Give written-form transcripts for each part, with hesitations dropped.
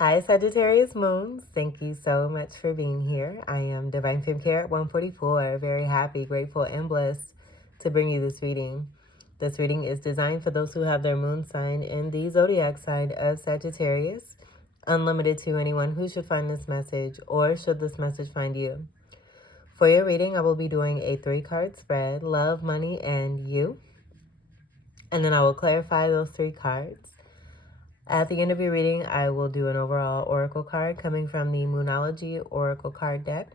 Hi, Sagittarius Moons. Thank you so much for being here. I am Divine Femme Care at 144. Very happy, grateful, and blessed to bring you this reading. This reading is designed for those who have their moon sign in the zodiac sign of Sagittarius. Unlimited to anyone who should find this message or should this message find you. For your reading, I will be doing a 3-card spread, love, money, and you. And then I will clarify those 3 cards. At the end of your reading, I will do an overall oracle card coming from the Moonology Oracle card deck.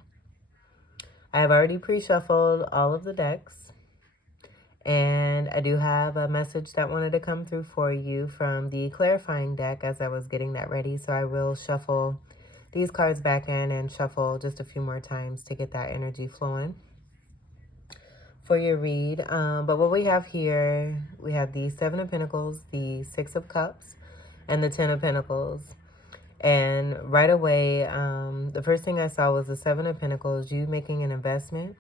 I have already pre-shuffled all of the decks, and I do have a message that wanted to come through for you from the clarifying deck as I was getting that ready. So I will shuffle these cards back in and shuffle just a few more times to get that energy flowing for your read. But what we have here, we have the 7 of Pentacles, the 6 of Cups, and the 10 of Pentacles. And right away, the first thing I saw was the 7 of Pentacles, you making an investment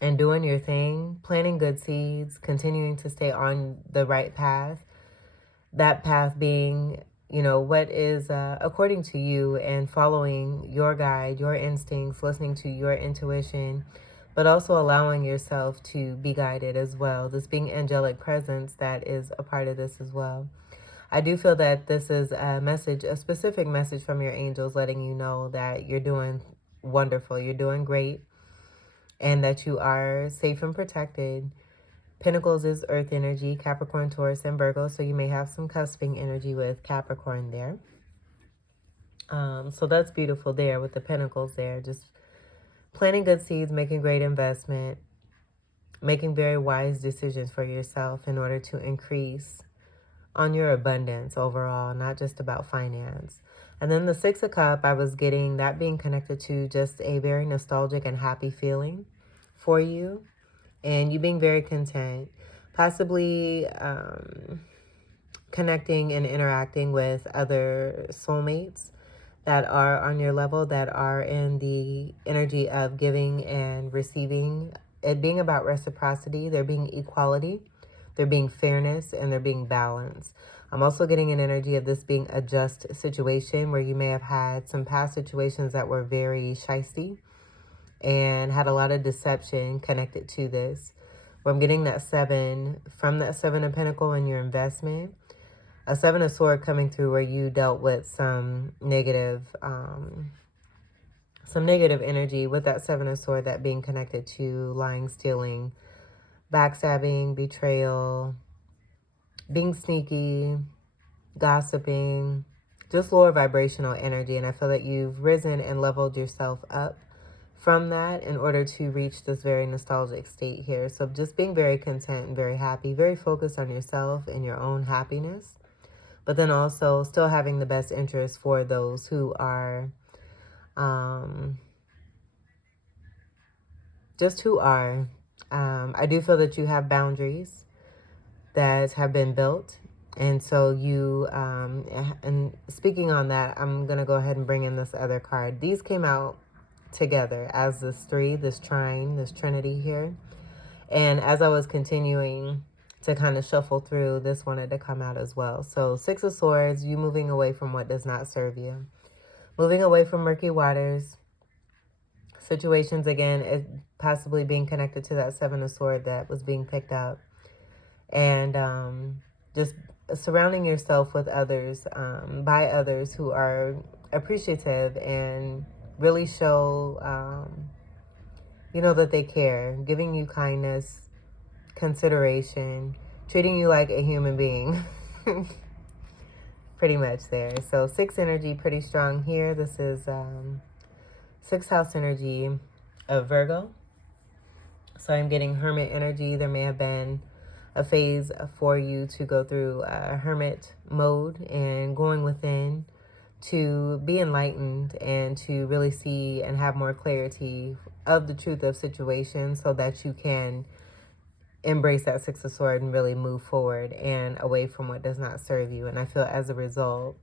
and doing your thing, planting good seeds, continuing to stay on the right path. That path being, what is according to you, and following your guide, your instincts, listening to your intuition, but also allowing yourself to be guided as well. This being angelic presence, that is a part of this as well. I do feel that this is a message, a specific message from your angels letting you know that you're doing wonderful, you're doing great, and that you are safe and protected. Pentacles is earth energy, Capricorn, Taurus, and Virgo, so you may have some cusping energy with Capricorn there. So that's beautiful there with the Pentacles there. Just planting good seeds, making great investment, making very wise decisions for yourself in order to increase on your abundance overall, not just about finance. And then the 6 of Cups, I was getting that being connected to just a very nostalgic and happy feeling for you, and you being very content, possibly connecting and interacting with other soulmates that are on your level, that are in the energy of giving and receiving, it being about reciprocity, there being equality, there being fairness, and there being balance. I'm also getting an energy of this being a just situation where you may have had some past situations that were very shysty and had a lot of deception connected to this. Where I'm getting that 7, from that 7 of Pentacles in your investment, a 7 of Swords coming through where you dealt with some negative energy with that 7 of Swords, that being connected to lying, stealing, backstabbing, betrayal, being sneaky, gossiping, just lower vibrational energy. And I feel that you've risen and leveled yourself up from that in order to reach this very nostalgic state here. So just being very content and very happy, very focused on yourself and your own happiness, but then also still having the best interest for those who are I do feel that you have boundaries that have been built. And so you, and speaking on that, I'm going to go ahead and bring in this other card. These came out together as this 3, this trine, this trinity here. And as I was continuing to kind of shuffle through, this wanted to come out as well. So 6 of Swords, you moving away from what does not serve you. Moving away from murky waters. Situations, again, it possibly being connected to that 7 of Swords that was being picked up. And just surrounding yourself with others, by others who are appreciative and really show, that they care, giving you kindness, consideration, treating you like a human being. Pretty much there. So 6 energy, pretty strong here. This is 6th house energy of Virgo. So I'm getting hermit energy. There may have been a phase for you to go through a hermit mode and going within to be enlightened and to really see and have more clarity of the truth of situations so that you can embrace that 6 of Swords and really move forward and away from what does not serve you. And I feel as a result,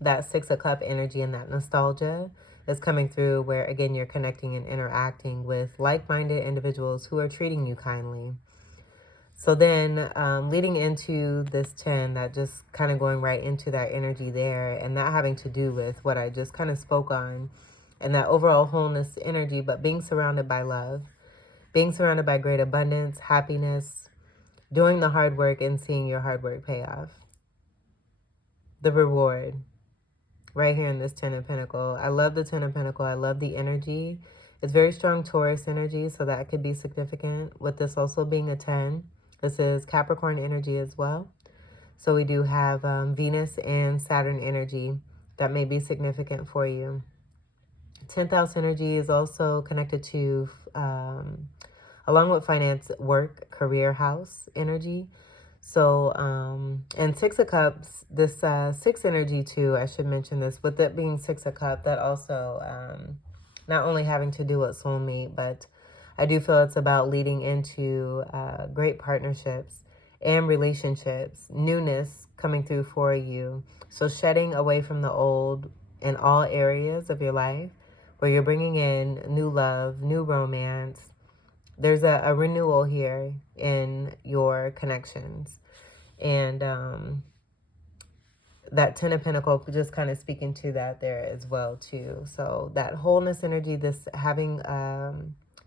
that 6 of Cups energy and that nostalgia is coming through where, again, you're connecting and interacting with like-minded individuals who are treating you kindly. So then leading into this 10, that just kind of going right into that energy there, and that having to do with what I just kind of spoke on, and that overall wholeness energy, but being surrounded by love, being surrounded by great abundance, happiness, doing the hard work and seeing your hard work pay off. The reward right here in this 10 of Pentacles. I love the 10 of Pentacles. I love the energy. It's very strong Taurus energy, so that could be significant. With this also being a 10, this is Capricorn energy as well. So we do have Venus and Saturn energy that may be significant for you. 10th house energy is also connected to, along with finance, work, career house energy. So, and 6 of Cups, this 6 energy too, I should mention this, with it being 6 of Cups, that also not only having to do with soulmate, but I do feel it's about leading into great partnerships and relationships, newness coming through for you. So shedding away from the old in all areas of your life, where you're bringing in new love, new romance. There's a renewal here in your connections. And that 10 of Pentacles, just kind of speaking to that there as well too. So that wholeness energy, this having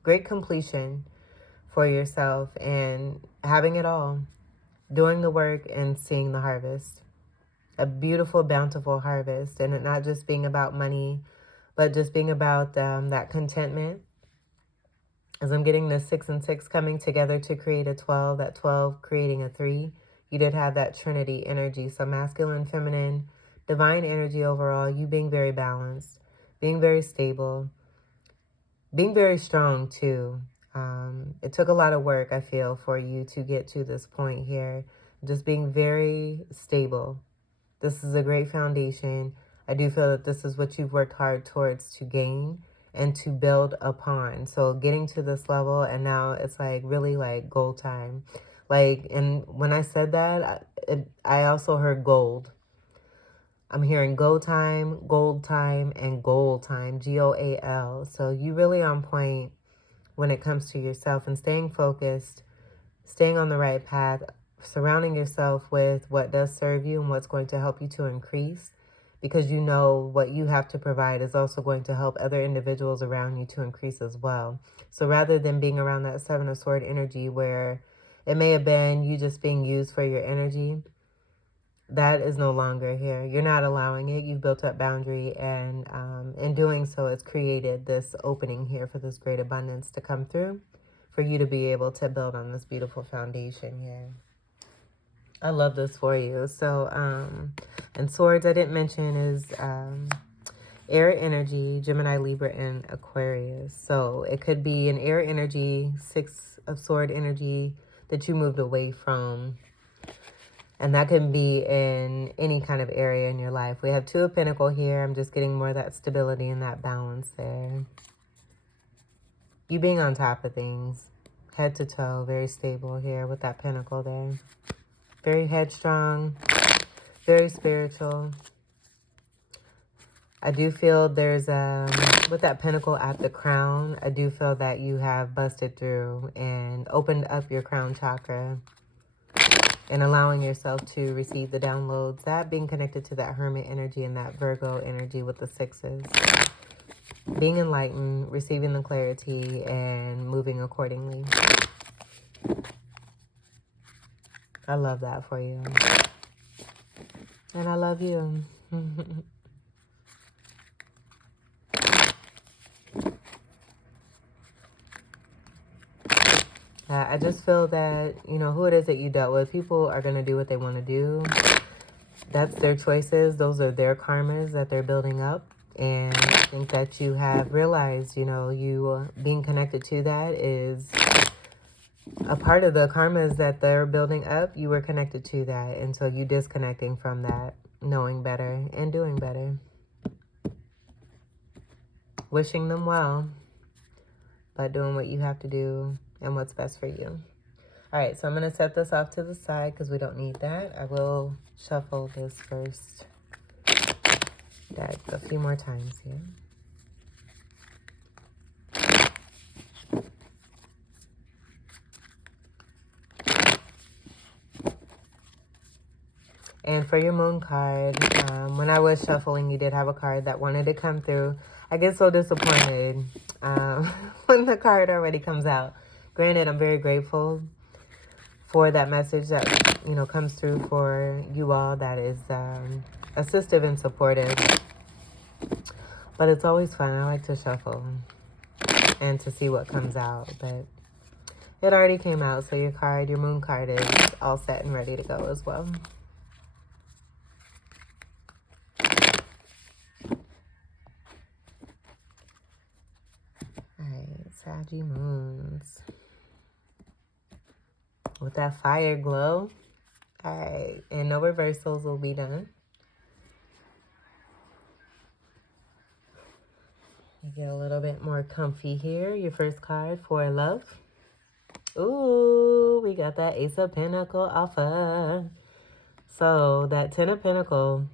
great completion for yourself and having it all, doing the work and seeing the harvest. A beautiful, bountiful harvest. And it not just being about money, but just being about that contentment. As I'm getting the 6 and 6 coming together to create a 12, that 12 creating a 3. You did have that Trinity energy. So masculine, feminine, divine energy overall. You being very balanced, being very stable, being very strong too. It took a lot of work, I feel, for you to get to this point here. Just being very stable. This is a great foundation. I do feel that this is what you've worked hard towards to gain and to build upon. So getting to this level, and now it's like really like gold time. Like, and when I said that, I also heard gold. I'm hearing gold time, and gold time, GOAL. So you really on point when it comes to yourself and staying focused, staying on the right path, surrounding yourself with what does serve you and what's going to help you to increase, because you know what you have to provide is also going to help other individuals around you to increase as well. So rather than being around that 7 of Swords energy where it may have been you just being used for your energy, that is no longer here. You're not allowing it. You've built up boundary, and in doing so, it's created this opening here for this great abundance to come through, for you to be able to build on this beautiful foundation here. I love this for you. So, and swords I didn't mention is air energy, Gemini, Libra, and Aquarius. So it could be an air energy, 6 of Swords energy that you moved away from. And that can be in any kind of area in your life. We have 2 of Pentacles here. I'm just getting more of that stability and that balance there. You being on top of things, head to toe, very stable here with that Pentacle there. Very headstrong, very spiritual. I do feel there's, with that Pentacle at the crown, I do feel that you have busted through and opened up your crown chakra and allowing yourself to receive the downloads. That being connected to that Hermit energy and that Virgo energy with the 6s. Being enlightened, receiving the clarity, and moving accordingly. I love that for you. And I love you. I just feel that, you know, who it is that you dealt with, people are going to do what they want to do. That's their choices. Those are their karmas that they're building up. And I think that you have realized, you know, you being connected to that is a part of the karmas that they're building up. You were connected to that. And so you disconnecting from that, knowing better and doing better. Wishing them well, but doing what you have to do and what's best for you. All right, so I'm going to set this off to the side because we don't need that. I will shuffle this first deck a few more times here. And for your moon card, when I was shuffling, you did have a card that wanted to come through. I get so disappointed when the card already comes out. Granted, I'm very grateful for that message that, you know, comes through for you all that is assistive and supportive. But it's always fun. I like to shuffle and to see what comes out. But it already came out, so your card, your moon card, is all set and ready to go as well. Alright, Saggy Moons. With that fire glow. Alright, and no reversals will be done. You get a little bit more comfy here. Your first card for love. Ooh, we got that Ace of Pentacle Alpha. So that Ten of Pentacle,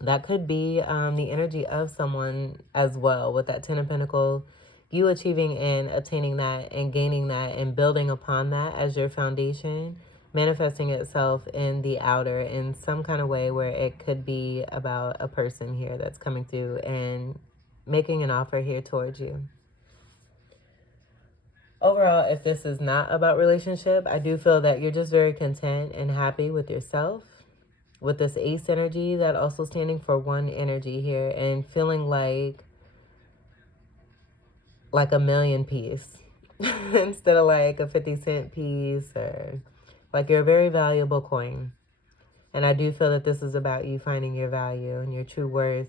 that could be the energy of someone as well. With that Ten of Pentacle, you achieving and attaining that and gaining that and building upon that as your foundation, manifesting itself in the outer in some kind of way where it could be about a person here that's coming through and making an offer here towards you. Overall, if this is not about relationship, I do feel that you're just very content and happy with yourself. With this ace energy, that also standing for one energy here and feeling like a million piece instead of like a 50-cent piece, or like you're a very valuable coin. And I do feel that this is about you finding your value and your true worth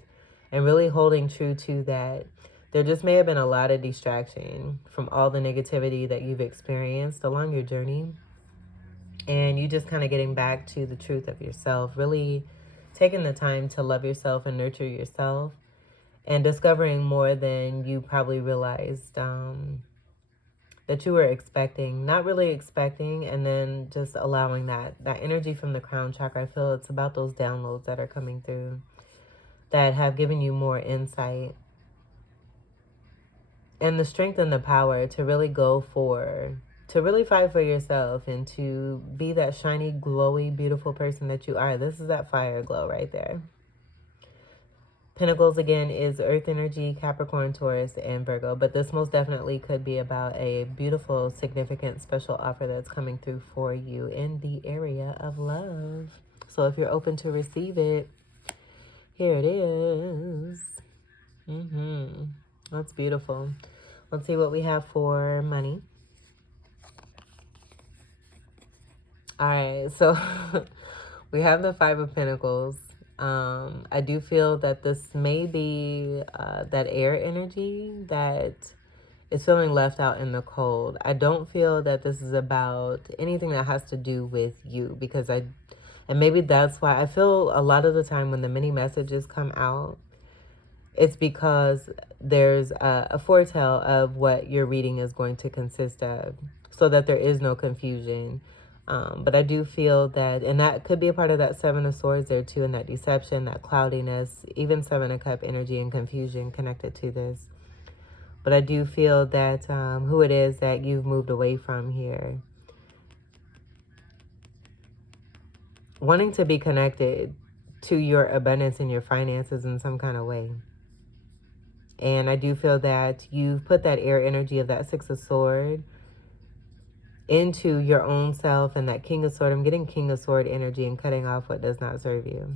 and really holding true to that. There just may have been a lot of distraction from all the negativity that you've experienced along your journey. And you just kind of getting back to the truth of yourself, really taking the time to love yourself and nurture yourself and discovering more than you probably realized that you were expecting, not really expecting, and then just allowing that energy from the crown chakra. I feel it's about those downloads that are coming through that have given you more insight and the strength and the power to really go for, to really fight for yourself and to be that shiny, glowy, beautiful person that you are. This is that fire glow right there. Pentacles, again, is Earth energy, Capricorn, Taurus, and Virgo. But this most definitely could be about a beautiful, significant, special offer that's coming through for you in the area of love. So if you're open to receive it, here it is. That's beautiful. Let's see what we have for money. All right, so we have the Five of Pentacles. I do feel that this may be that air energy that is feeling left out in the cold. I don't feel that this is about anything that has to do with you, because and maybe that's why I feel a lot of the time when the mini messages come out, it's because there's a foretell of what your reading is going to consist of, so that there is no confusion. But I do feel that, and that could be a part of that Seven of Swords there too, and that deception, that cloudiness, even Seven of Cup energy and confusion connected to this. But I do feel that who it is that you've moved away from here, wanting to be connected to your abundance and your finances in some kind of way. And I do feel that you've put that air energy of that Six of Swords into your own self, and that King of Sword. I'm getting King of Sword energy and cutting off what does not serve you.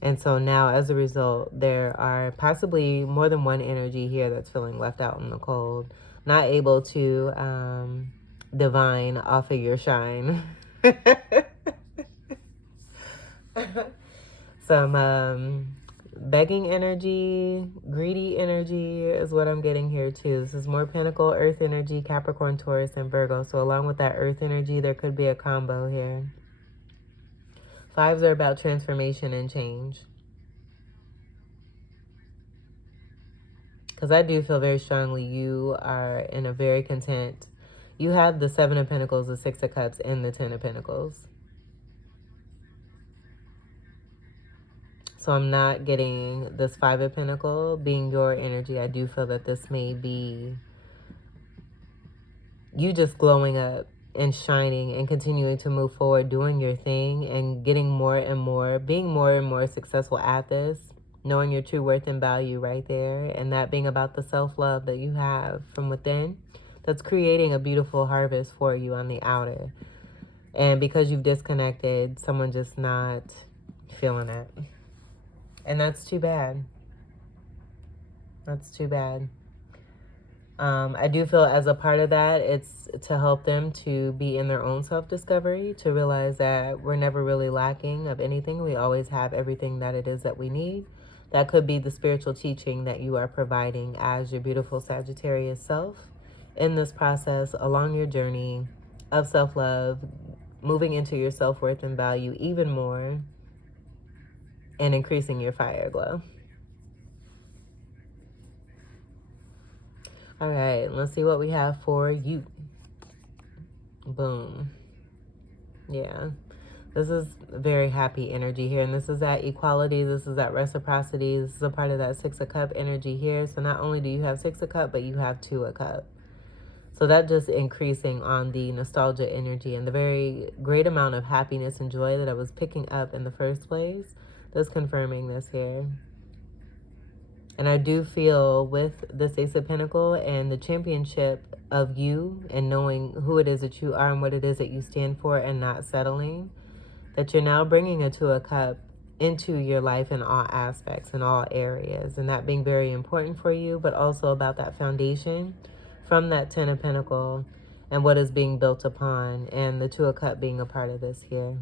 And so now, as a result, there are possibly more than one energy here that's feeling left out in the cold, not able to divine off of your shine. Some begging energy, greedy energy is what I'm getting here too. This is more Pentacle, Earth energy, Capricorn, Taurus, and Virgo. So along with that Earth energy, there could be a combo here. Fives are about transformation and change. Because I do feel very strongly you are in a very content. You have the Seven of Pentacles, the Six of Cups, and the Ten of Pentacles. So I'm not getting this Five of Pentacles being your energy. I do feel that this may be you just glowing up and shining and continuing to move forward, doing your thing and getting more and more, being more and more successful at this, knowing your true worth and value right there, and that being about the self-love that you have from within, that's creating a beautiful harvest for you on the outer. And because you've disconnected, someone just not feeling it. And that's too bad. That's too bad. I do feel as a part of that, it's to help them to be in their own self-discovery, to realize that we're never really lacking of anything. We always have everything that it is that we need. That could be the spiritual teaching that you are providing as your beautiful Sagittarius self in this process along your journey of self-love, moving into your self-worth and value even more, and increasing your fire glow. All right, let's see what we have for you. Boom. Yeah. This is very happy energy here. And this is that equality. This is that reciprocity. This is a part of that Six of Cup energy here. So not only do you have Six of Cup, but you have Two of Cup. So that just increasing on the nostalgia energy and the very great amount of happiness and joy that I was picking up in the first place. That's confirming this here. And I do feel with this Ace of Pentacles and the championship of you and knowing who it is that you are and what it is that you stand for and not settling, that you're now bringing a Two of Cups into your life in all aspects, in all areas. And that being very important for you, but also about that foundation from that Ten of Pentacles and what is being built upon. And the Two of Cups being a part of this here,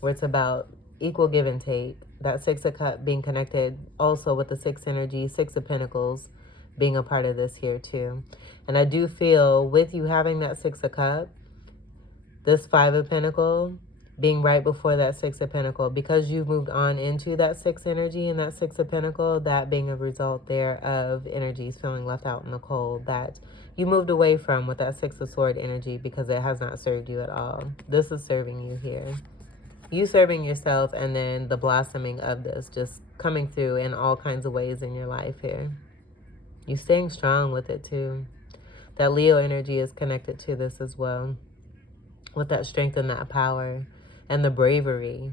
where it's about equal give and take. That Six of Cups being connected also with the Six energy, Six of Pentacles being a part of this here too. And I do feel with you having that Six of Cups, this Five of Pentacles being right before that Six of Pentacles, because you've moved on into that Six energy and that Six of Pentacles, that being a result there of energies feeling left out in the cold that you moved away from with that Six of Sword energy because it has not served you at all. This is serving you here. You serving yourself, and then the blossoming of this just coming through in all kinds of ways in your life here. You staying strong with it too. That Leo energy is connected to this as well, with that strength and that power and the bravery,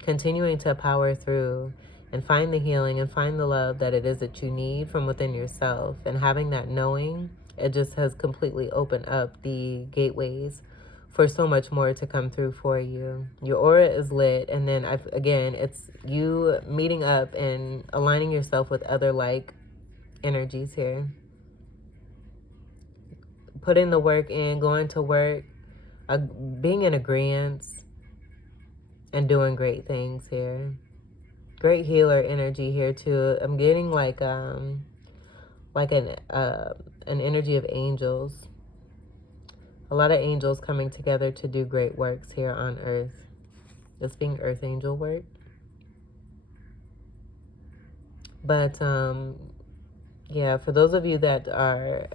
continuing to power through and find the healing and find the love that it is that you need from within yourself. And having that knowing, it just has completely opened up the gateways for so much more to come through for you. Your aura is lit, and then again, it's you meeting up and aligning yourself with other like energies here. Putting the work in, going to work, being in agreement, and doing great things here. Great healer energy here too. I'm getting like an energy of angels. A lot of angels coming together to do great works here on earth. This being earth angel work. But yeah, for those of you that are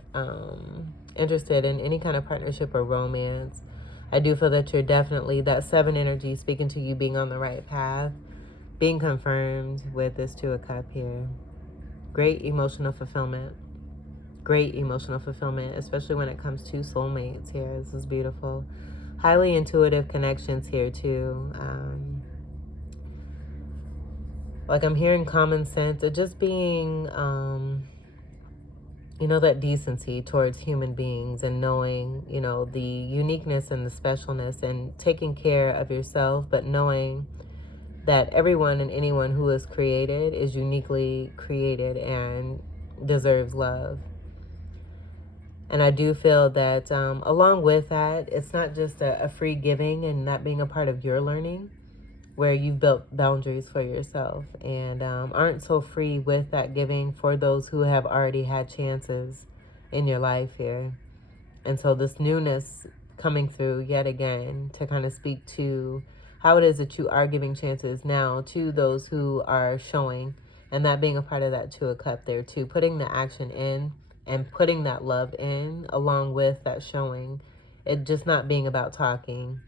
interested in any kind of partnership or romance, I do feel that you're definitely, that Seven energy speaking to you, being on the right path, being confirmed with this Two of Cups here. Great emotional fulfillment. Great emotional fulfillment, especially when it comes to soulmates here. This is beautiful. Highly intuitive connections here too. Like I'm hearing common sense. It just being, you know, that decency towards human beings and knowing, you know, the uniqueness and the specialness and taking care of yourself, but knowing that everyone and anyone who is created is uniquely created and deserves love. And I do feel that along with that, it's not just a free giving and that being a part of your learning, where you've built boundaries for yourself and aren't so free with that giving for those who have already had chances in your life here. And so this newness coming through yet again to kind of speak to how it is that you are giving chances now to those who are showing, and that being a part of that Two of Cups there too, putting the action in and putting that love in along with that showing. It just not being about talking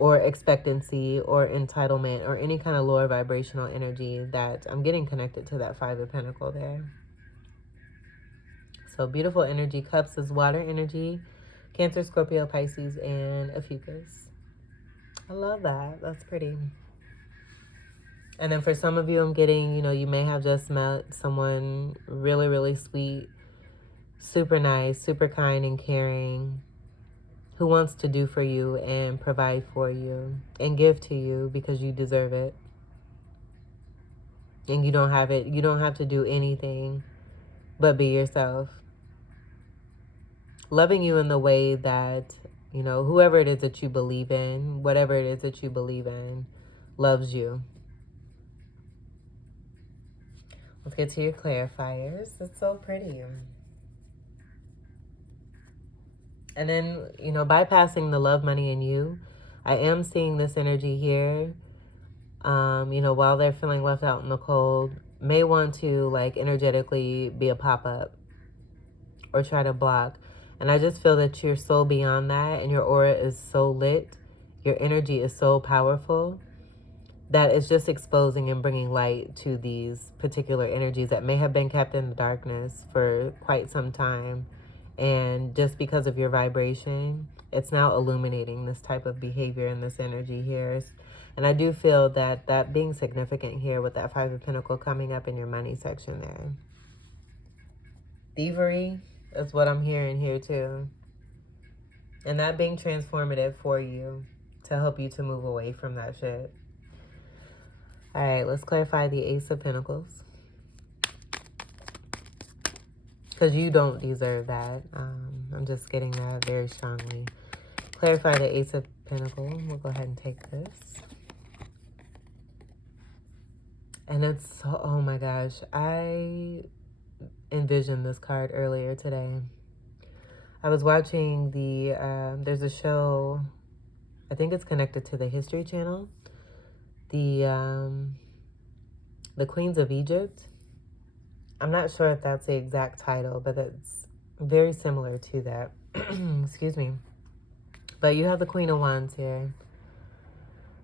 or expectancy or entitlement or any kind of lower vibrational energy. That I'm getting connected to that Five of Pentacles there. So beautiful energy. Cups is water energy. Cancer, Scorpio, Pisces, and a Fucus. I love that. That's pretty. And then for some of you, I'm getting, you may have just met someone really, really sweet, super nice, super kind and caring, who wants to do for you and provide for you and give to you because you deserve it. And you don't have to do anything but be yourself. Loving you in the way that, whoever it is that you believe in, whatever it is that you believe in, loves you. Let's get to your clarifiers. It's so pretty. And then, bypassing the love, money, and you, I am seeing this energy here. While they're feeling left out in the cold, may want to like energetically be a pop-up or try to block. And I just feel that you're so beyond that, and your aura is so lit. Your energy is so powerful that it's just exposing and bringing light to these particular energies that may have been kept in the darkness for quite some time. And just because of your vibration, it's now illuminating this type of behavior and this energy here. And I do feel that being significant here with that Five of Pentacles coming up in your money section there. Thievery is what I'm hearing here too. And that being transformative for you to help you to move away from that shit. All right, let's clarify the Ace of Pentacles. Because you don't deserve that. I'm just getting that very strongly. Clarify the Ace of Pentacles. We'll go ahead and take this. And it's so, oh my gosh. I envisioned this card earlier today. I was watching there's a show, I think it's connected to the History Channel. The Queens of Egypt. I'm not sure if that's the exact title, but it's very similar to that. Excuse me. But you have the Queen of Wands here.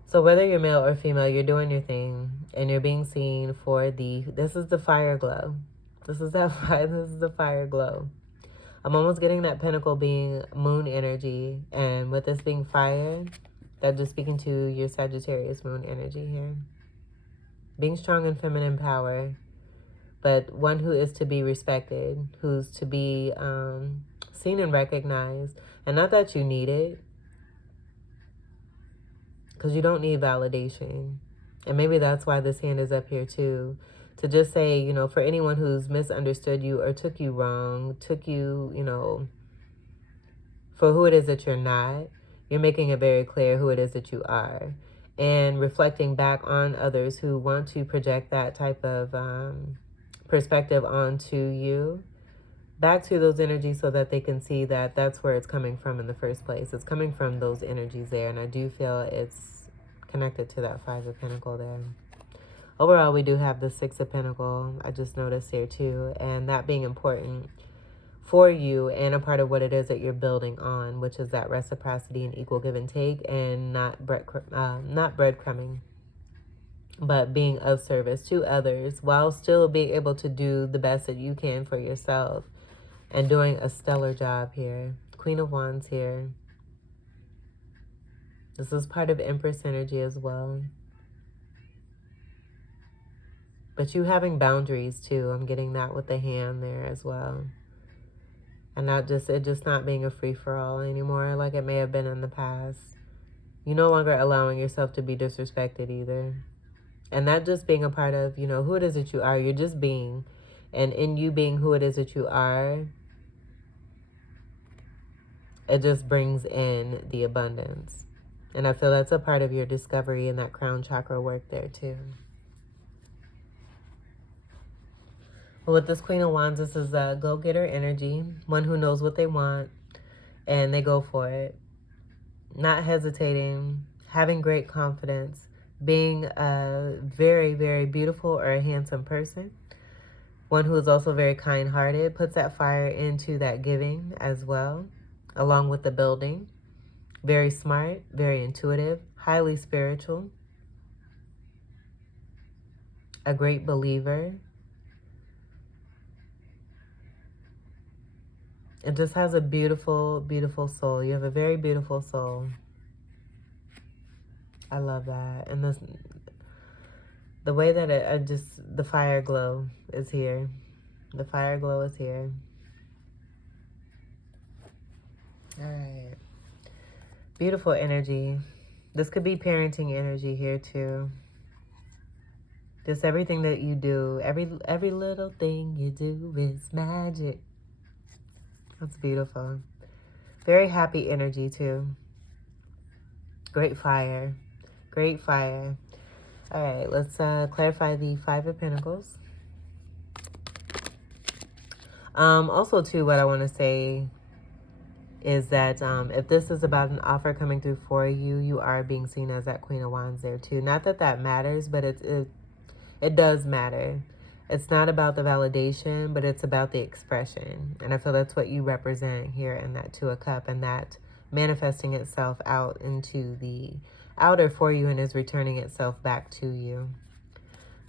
So whether you're male or female, you're doing your thing. And you're being seen for this is the fire glow. This is the fire glow. I'm almost getting that pentacle being moon energy. And with this being fire, that's just speaking to your Sagittarius moon energy here. Being strong in feminine power. But one who is to be respected, who's to be seen and recognized. And not that you need it, because you don't need validation. And maybe that's why this hand is up here too. To just say, for anyone who's misunderstood you or took you wrong, took you, for who it is that you're not, you're making it very clear who it is that you are. And reflecting back on others who want to project that type of perspective onto you, back to those energies so that they can see that that's where it's coming from in the first place. It's coming from those energies there, and I do feel it's connected to that Five of Pentacles there. Overall, we do have the Six of Pentacles. I just noticed here too, and that being important for you and a part of what it is that you're building on, which is that reciprocity and equal give and take, and not breadcrumbing, but being of service to others while still being able to do the best that you can for yourself and doing a stellar job here. Queen of Wands here. This is part of Empress energy as well. But you having boundaries too. I'm getting that with the hand there as well. And it just not being a free-for-all anymore like it may have been in the past. You're no longer allowing yourself to be disrespected either. And that just being a part of, who it is that you are. You're just being. And in you being who it is that you are, it just brings in the abundance. And I feel that's a part of your discovery and that crown chakra work there too. But with this Queen of Wands, this is a go-getter energy. One who knows what they want and they go for it. Not hesitating, having great confidence, being a very, very beautiful or a handsome person. One who is also very kind-hearted, puts that fire into that giving as well, along with the building. Very smart, very intuitive, highly spiritual. A great believer. It just has a beautiful, beautiful soul. You have a very beautiful soul. I love that. And the way that the fire glow is here. The fire glow is here. All right. Beautiful energy. This could be parenting energy here too. Just everything that you do, every little thing you do is magic. That's beautiful. Very happy energy too. Great fire. Great fire. All right, let's clarify the Five of Pentacles. Also too, what I want to say is that if this is about an offer coming through for you, you are being seen as that Queen of Wands there too. Not that that matters, but it does matter. It's not about the validation, but it's about the expression. And I feel that's what you represent here in that Two of Cups, and that manifesting itself out into the outer for you and is returning itself back to you.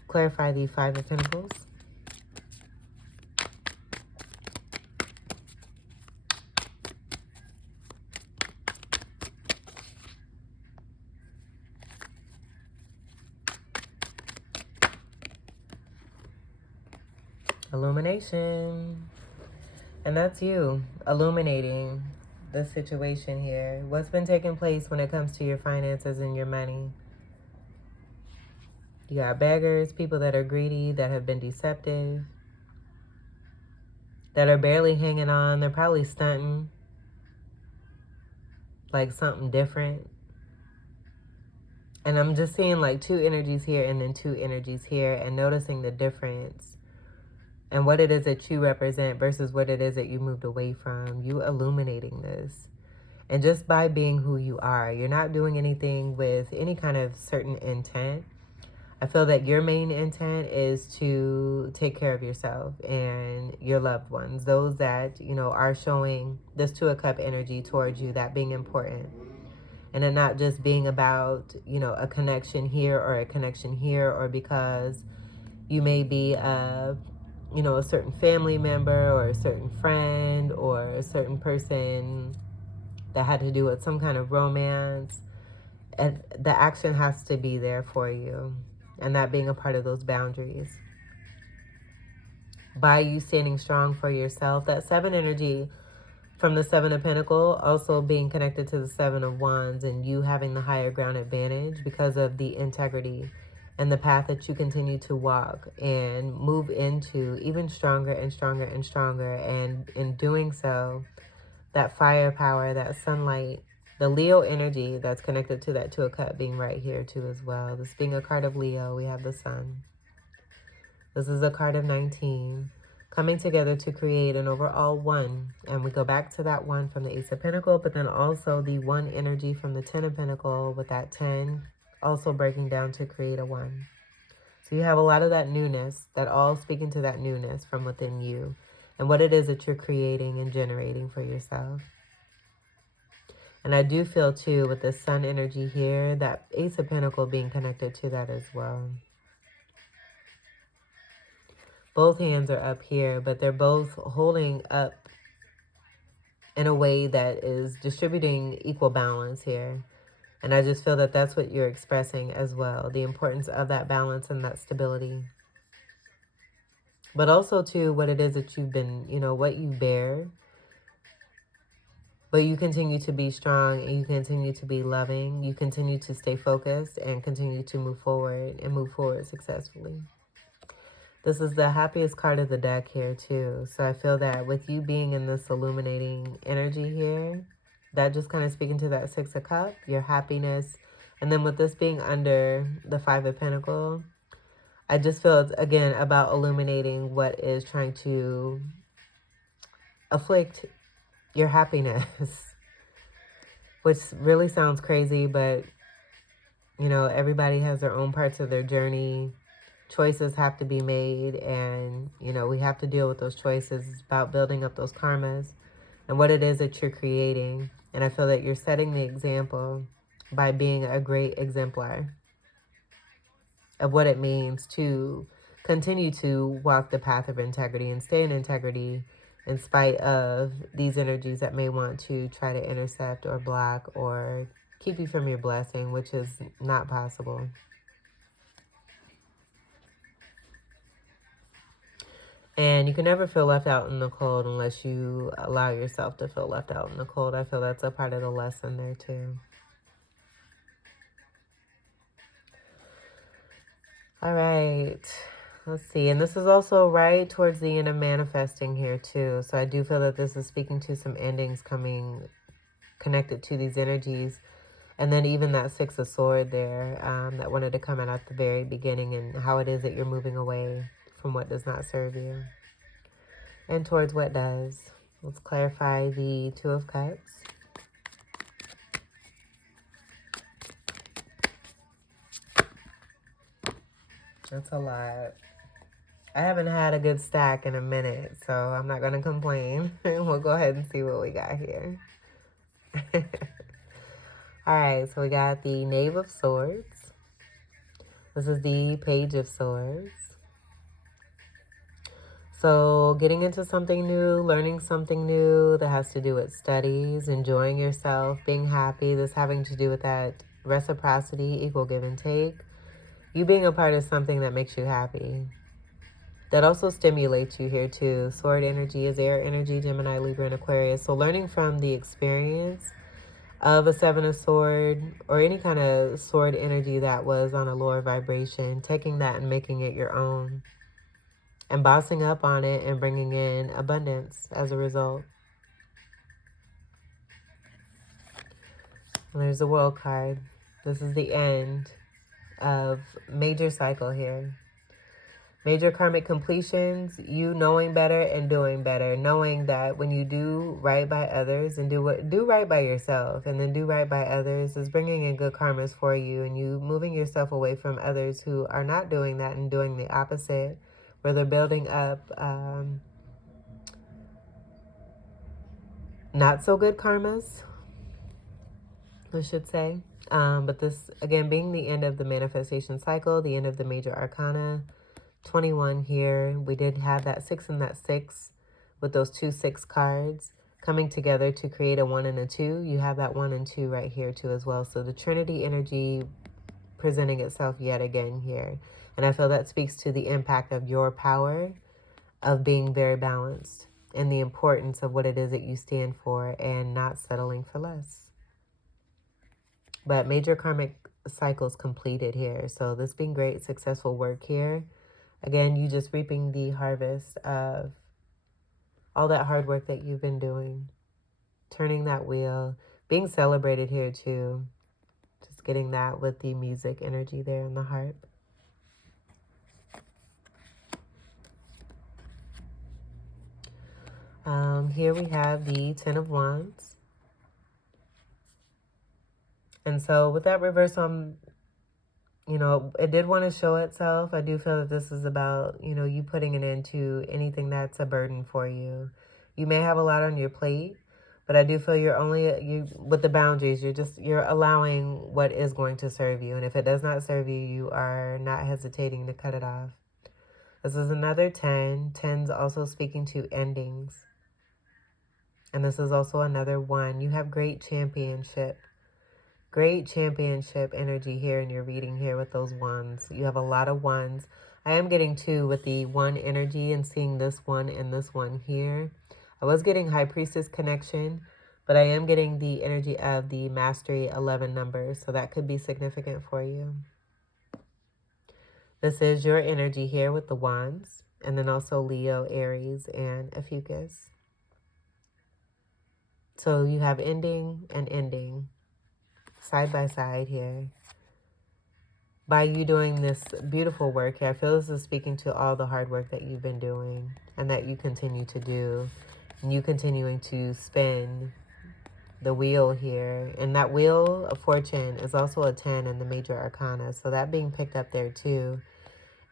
Clarify the Five of Pentacles. Illumination. And that's you illuminating the situation here. What's been taking place when it comes to your finances and your money. You got beggars, people that are greedy, that have been deceptive, that are barely hanging on. They're probably stunting like something different. And I'm just seeing like two energies here and then two energies here, and noticing the difference and what it is that you represent versus what it is that you moved away from. You illuminating this. And just by being who you are, you're not doing anything with any kind of certain intent. I feel that your main intent is to take care of yourself and your loved ones. Those that, you know, are showing this Two of Cups energy towards you, that being important. And it not just being about, you know, a connection here or a connection here, or because you may be you know, a certain family member or a certain friend or a certain person that had to do with some kind of romance. And the action has to be there for you. And that being a part of those boundaries. By you standing strong for yourself. That Seven energy from the Seven of Pentacles also being connected to the Seven of Wands, and you having the higher ground advantage because of the integrity and the path that you continue to walk and move into even stronger and stronger and stronger. And in doing so, that firepower, that sunlight, the Leo energy that's connected to that Two of Cups being right here too as well. This being a card of Leo, we have the Sun. This is a card of 19. Coming together to create an overall one. And we go back to that one from the Ace of Pentacles, but then also the one energy from the Ten of Pentacles with that 10 also breaking down to create a one. So you have a lot of that newness, that all speaking to that newness from within you and what it is that you're creating and generating for yourself. And I do feel too with the Sun energy here, that Ace of Pentacles being connected to that as well. Both hands are up here, but they're both holding up in a way that is distributing equal balance here. And I just feel that that's what you're expressing as well. The importance of that balance and that stability. But also too, what it is that you've been, you know, what you bear. But you continue to be strong and you continue to be loving. You continue to stay focused and continue to move forward and move forward successfully. This is the happiest card of the deck here too. So I feel that with you being in this illuminating energy here, that just kind of speaking to that Six of Cups, your happiness. And then with this being under the Five of Pentacles, I just feel it's, again, about illuminating what is trying to afflict your happiness. Which really sounds crazy, but, you know, everybody has their own parts of their journey. Choices have to be made, and, you know, we have to deal with those choices. It's about building up those karmas and what it is that you're creating. And I feel that you're setting the example by being a great exemplar of what it means to continue to walk the path of integrity and stay in integrity in spite of these energies that may want to try to intercept or block or keep you from your blessing, which is not possible. And you can never feel left out in the cold unless you allow yourself to feel left out in the cold. I feel that's a part of the lesson there too. All right. Let's see. And this is also right towards the end of manifesting here too. So I do feel that this is speaking to some endings coming connected to these energies. And then even that Six of Swords there that wanted to come out at the very beginning, and how it is that you're moving away from what does not serve you and towards what does. Let's clarify the Two of Cups. That's a lot. I haven't had a good stack in a minute, so I'm not going to complain. We'll go ahead and see what we got here. All right, so we got the Knave of Swords. This is the Page of Swords. So getting into something new, learning something new that has to do with studies, enjoying yourself, being happy. This having to do with that reciprocity, equal give and take. You being a part of something that makes you happy. That also stimulates you here too. Sword energy is air energy, Gemini, Libra, and Aquarius. So learning from the experience of a Seven of Sword or any kind of sword energy that was on a lower vibration, taking that and making it your own and bossing up on it and bringing in abundance as a result. And there's the World card. This is the end of major cycle here. Major karmic completions, you knowing better and doing better. Knowing that when you do right by others and do right by yourself and then do right by others is bringing in good karmas for you, and you moving yourself away from others who are not doing that and doing the opposite, where they're building up not so good karmas, I should say. But this, again, being the end of the manifestation cycle, the end of the major arcana, 21 here. We did have that 6 and that 6 with those 2 6 cards coming together to create a 1 and a 2. You have that 1 and 2 right here too as well. So the Trinity energy presenting itself yet again here. And I feel that speaks to the impact of your power of being very balanced and the importance of what it is that you stand for and not settling for less. But major karmic cycles completed here. So this being great, successful work here. Again, you just reaping the harvest of all that hard work that you've been doing. Turning that wheel. Being celebrated here too. Just getting that with the music energy there in the harp. Here we have the Ten of Wands. And so with that reverse, you know, it did want to show itself. I do feel that this is about, you know, you putting an end to anything that's a burden for you. You may have a lot on your plate, but I do feel you with the boundaries, you're allowing what is going to serve you. And if it does not serve you, you are not hesitating to cut it off. This is another 10. 10's also speaking to endings. And this is also another 1. You have great championship. Great championship energy here in your reading here with those 1s. You have a lot of 1s. I am getting 2 with the 1 energy and seeing this 1 and this 1 here. I was getting High Priestess connection, but I am getting the energy of the Mastery 11 numbers. So that could be significant for you. This is your energy here with the Wands. And then also Leo, Aries, and Ophiuchus. So you have ending and ending. Side by side here. By you doing this beautiful work here, I feel this is speaking to all the hard work that you've been doing and that you continue to do. And you continuing to spin the wheel here. And that wheel of fortune is also a 10 in the major arcana. So that being picked up there too.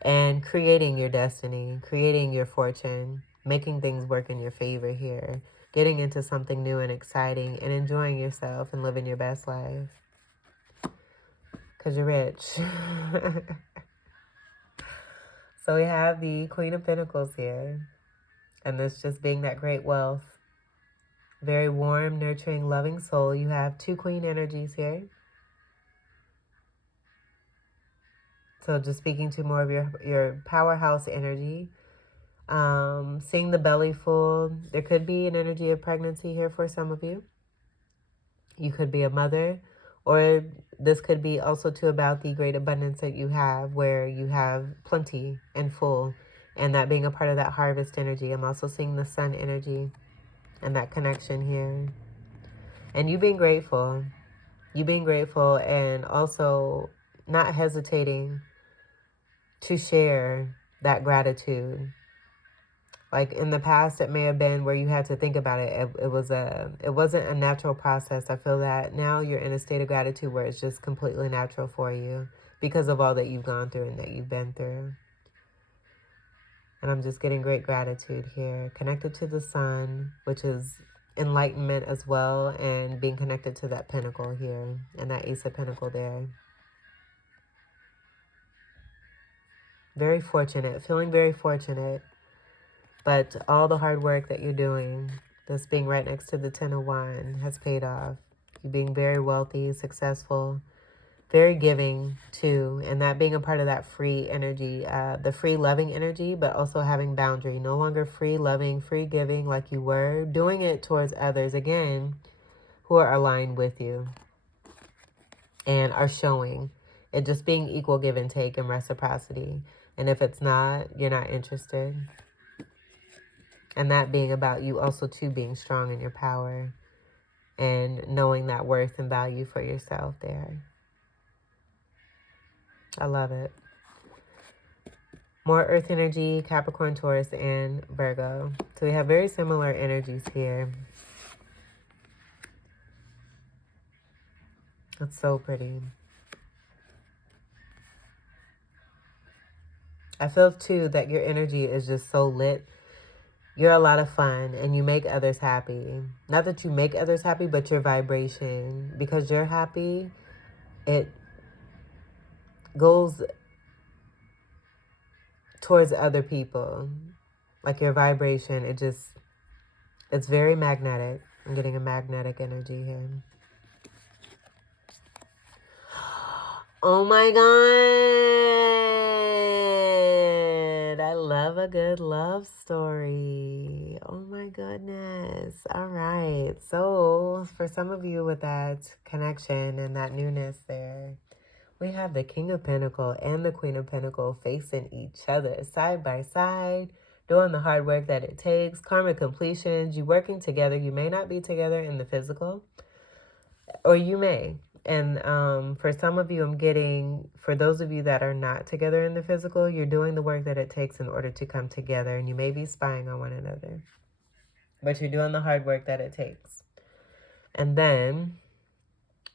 And creating your destiny, creating your fortune, making things work in your favor here. Getting into something new and exciting and enjoying yourself and living your best life. Because you're rich. So we have the Queen of Pentacles here. And this just being that great wealth. Very warm, nurturing, loving soul. You have 2 queen energies here. So just speaking to more of your powerhouse energy. Seeing the belly full. There could be an energy of pregnancy here for some of you. You could be a mother, or this could be also too about the great abundance that you have, where you have plenty and full, and that being a part of that harvest energy. I'm also seeing the sun energy and that connection here. And you being grateful. You being grateful and also not hesitating to share that gratitude. Like in the past, it may have been where you had to think about it. It wasn't a natural process. I feel that now you're in a state of gratitude where it's just completely natural for you because of all that you've gone through and that you've been through. And I'm just getting great gratitude here. Connected to the sun, which is enlightenment as well, and being connected to that pinnacle here and that Ace of Pentacle there. Very fortunate, feeling very fortunate. But all the hard work that you're doing, this being right next to the Ten of Wands, has paid off. You being very wealthy, successful, very giving too. And that being a part of that free energy, the free loving energy, but also having boundary. No longer free loving, free giving like you were. Doing it towards others, again, who are aligned with you and are showing it, just being equal give and take and reciprocity. And if it's not, you're not interested. And that being about you also too being strong in your power and knowing that worth and value for yourself there. I love it. More earth energy, Capricorn, Taurus, and Virgo. So we have very similar energies here. It's so pretty. I feel too that your energy is just so lit. You're a lot of fun and you make others happy. Not that you make others happy, but your vibration. Because you're happy, it goes towards other people. Like your vibration, it's very magnetic. I'm getting a magnetic energy here. Oh my God. I love a good love story. Oh my goodness. All right. So for some of you with that connection and that newness there, we have the King of Pentacles and the Queen of Pentacles facing each other side by side, doing the hard work that it takes, karmic completions, you working together. You may not be together in the physical, or you may. And for some of you, I'm getting, for those of you that are not together in the physical, you're doing the work that it takes in order to come together. And you may be spying on one another, but you're doing the hard work that it takes. And then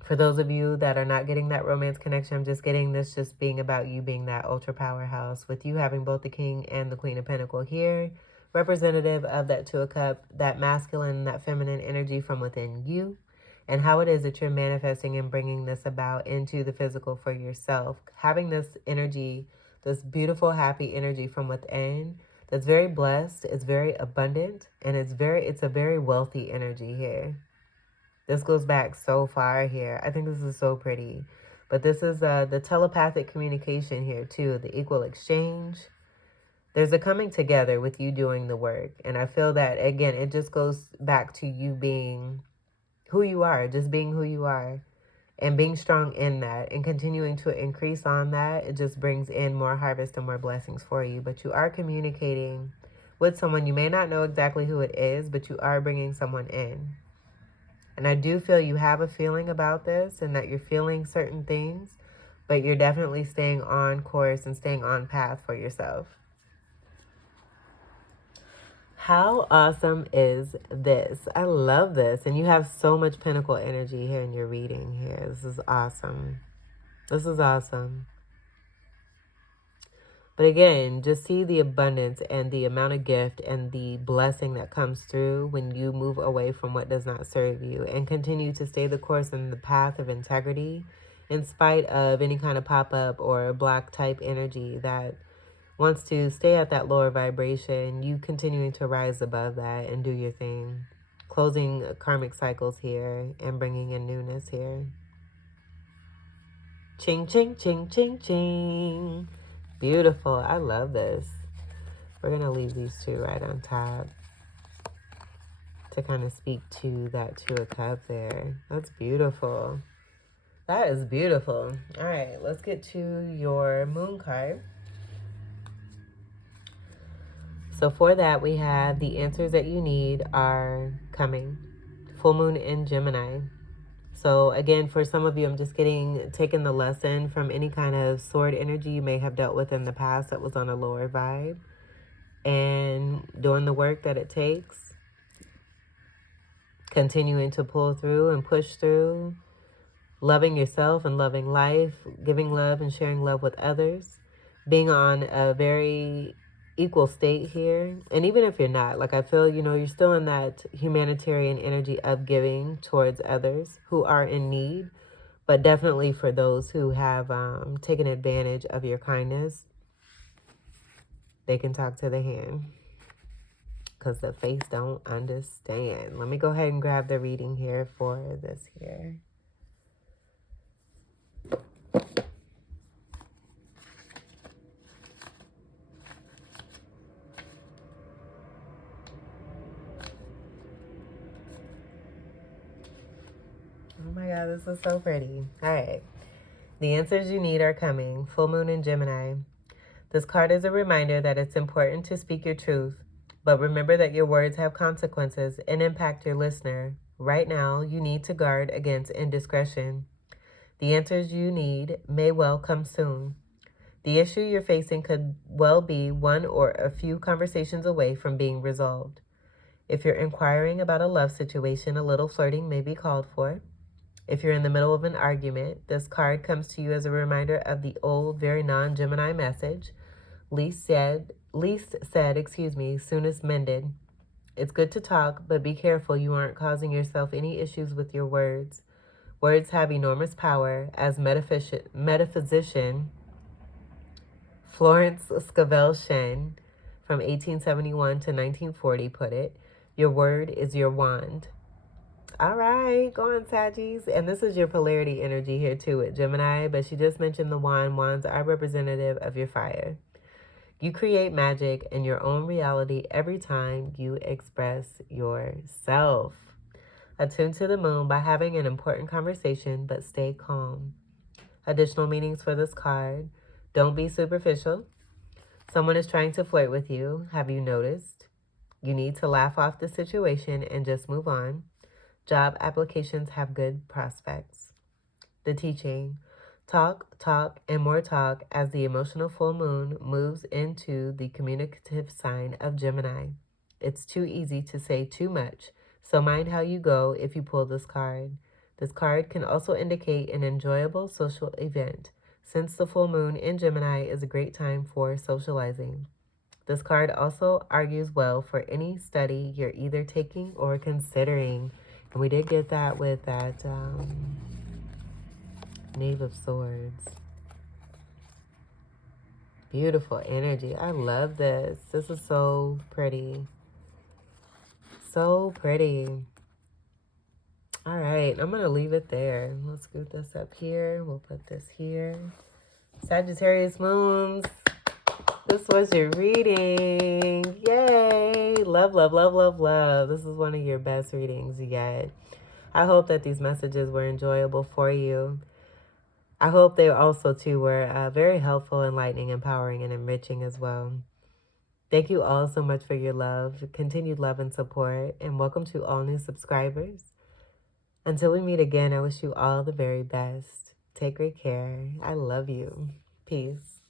for those of you that are not getting that romance connection, I'm just getting this just being about you being that ultra powerhouse, with you having both the King and the Queen of Pentacles here, representative of that Two of Cups, that masculine, that feminine energy from within you, and how it is that you're manifesting and bringing this about into the physical for yourself. Having this energy, this beautiful, happy energy from within, that's very blessed, it's very abundant, and it's a very wealthy energy here. This goes back so far here. I think this is so pretty. But this is the telepathic communication here too, the equal exchange. There's a coming together with you doing the work. And I feel that, again, it just goes back to you being who you are, just being who you are and being strong in that and continuing to increase on that. It just brings in more harvest and more blessings for you. But you are communicating with someone. You may not know exactly who it is, but you are bringing someone in. And I do feel you have a feeling about this and that you're feeling certain things, but you're definitely staying on course and staying on path for yourself. How awesome is this? I love this. And you have so much Pentacle energy here in your reading here. This is awesome. This is awesome. But again, just see the abundance and the amount of gift and the blessing that comes through when you move away from what does not serve you and continue to stay the course in the path of integrity in spite of any kind of pop-up or block type energy that wants to stay at that lower vibration, you continuing to rise above that and do your thing. Closing karmic cycles here and bringing in newness here. Ching, ching, ching, ching, ching. Beautiful. I love this. We're going to leave these two right on top to kind of speak to that Two of Cups there. That's beautiful. That is beautiful. All right, let's get to your moon card. So for that, we have the answers that you need are coming. Full moon in Gemini. So again, for some of you, I'm just taking the lesson from any kind of sword energy you may have dealt with in the past that was on a lower vibe, and doing the work that it takes, continuing to pull through and push through, loving yourself and loving life, giving love and sharing love with others, being on a very equal state here. And even if you're not, like I feel, you're still in that humanitarian energy of giving towards others who are in need, but definitely for those who have taken advantage of your kindness, they can talk to the hand because the face don't understand. Let me go ahead and grab the reading here for this here. Oh my God, this is so pretty. All right. The answers you need are coming. Full moon in Gemini. This card is a reminder that it's important to speak your truth, but remember that your words have consequences and impact your listener. Right now, you need to guard against indiscretion. The answers you need may well come soon. The issue you're facing could well be one or a few conversations away from being resolved. If you're inquiring about a love situation, a little flirting may be called for. If you're in the middle of an argument, this card comes to you as a reminder of the old, very non-Gemini message, least said, soonest mended. It's good to talk, but be careful you aren't causing yourself any issues with your words. Words have enormous power, as metaphysician Florence Scavel Shen from 1871 to 1940 put it. Your word is your wand. All right, go on, Saggies. And this is your polarity energy here too with Gemini, but she just mentioned the wand. Wands are representative of your fire. You create magic in your own reality every time you express yourself. Attune to the moon by having an important conversation, but stay calm. Additional meanings for this card. Don't be superficial. Someone is trying to flirt with you. Have you noticed? You need to laugh off the situation and just move on. Job applications have good prospects. The teaching. Talk, and more talk as the emotional full moon moves into the communicative sign of Gemini. It's too easy to say too much, so mind how you go if you pull this card. This card can also indicate an enjoyable social event, since the full moon in Gemini is a great time for socializing. This card also argues well for any study you're either taking or considering. And we did get that with that Knave of Swords. Beautiful energy. I love this. This is so pretty. So pretty. All right, I'm going to leave it there. Let's scoot this up here. We'll put this here. Sagittarius moons. This was your reading. Yay. Love, love, love, love, love. This is one of your best readings yet. I hope that these messages were enjoyable for you. I hope they also, too, were very helpful, enlightening, empowering, and enriching as well. Thank you all so much for your love, continued love and support, and welcome to all new subscribers. Until we meet again, I wish you all the very best. Take great care. I love you. Peace.